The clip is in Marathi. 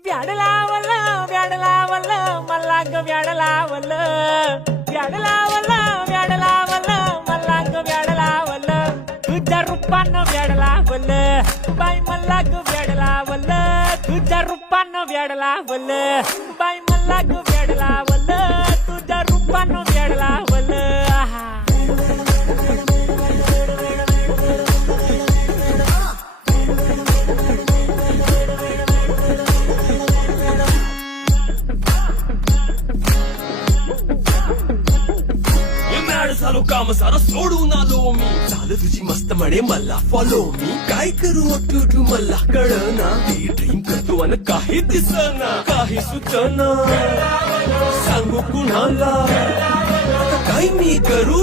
व्याड लावलं व्याड लावलं मला ग व्याड लावलं व्याड लावलं व्याड लावलं मला ग व्याड लावलं तुझ्या रूपानं व्याड लावलं बाई मला ग व्याड लावलं तुझ्या रूपानं व्याड लावलं बाई मला ग व्याड लावलं तुझ्या रूपानं व्याड लावलं आहा. झालो काम सारं सोडून आलो मी झालं तुझी मस्त म्हणे मला फॉलो मी काय करू टू मला कळना ड्रीम करतो आणि काही दिसना काही सुचना सांगू कुणाला आता काय मी करू